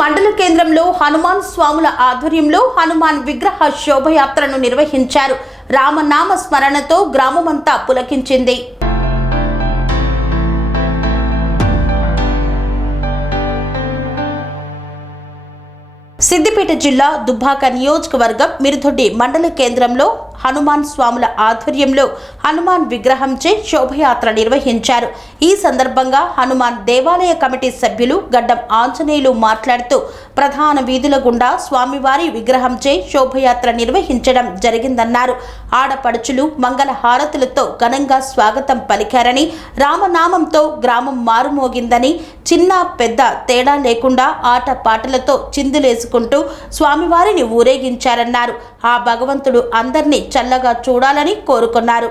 మండల కేంద్రంలో హనుమాన్ స్వాముల ఆధ్వర్యంలో హనుమాన్ విగ్రహ శోభయాత్రను నిర్వహించారు. రామనామ స్మరణతో గ్రామమంతా పులకించింది. సిద్దిపేట జిల్లా దుబ్బాక నియోజకవర్గం మిరుదొడ్డి మండల కేంద్రంలో హనుమాన్ స్వాముల ఆధ్వర్యంలో హనుమాన్ విగ్రహంచే శోభయాత్ర నిర్వహించారు. ఈ సందర్భంగా హనుమాన్ దేవాలయ కమిటీ సభ్యులు గడ్డం ఆంజనేయులు మాట్లాడుతూ ప్రధాన వీధుల గుండా స్వామివారి విగ్రహంచే శోభయాత్ర నిర్వహించడం జరిగిందన్నారు. ఆడపడుచులు మంగళ హారతులతో ఘనంగా స్వాగతం పలికారని రామనామంతో గ్రామం మారుమోగిందని చిన్న పెద్ద తేడా లేకుండా ఆట పాటలతో చిందులేసుకుంటూ స్వామివారిని ఊరేగించారన్నారు. ఆ భగవంతుడు అందరినీ చల్లగా చూడాలని కోరుకున్నారు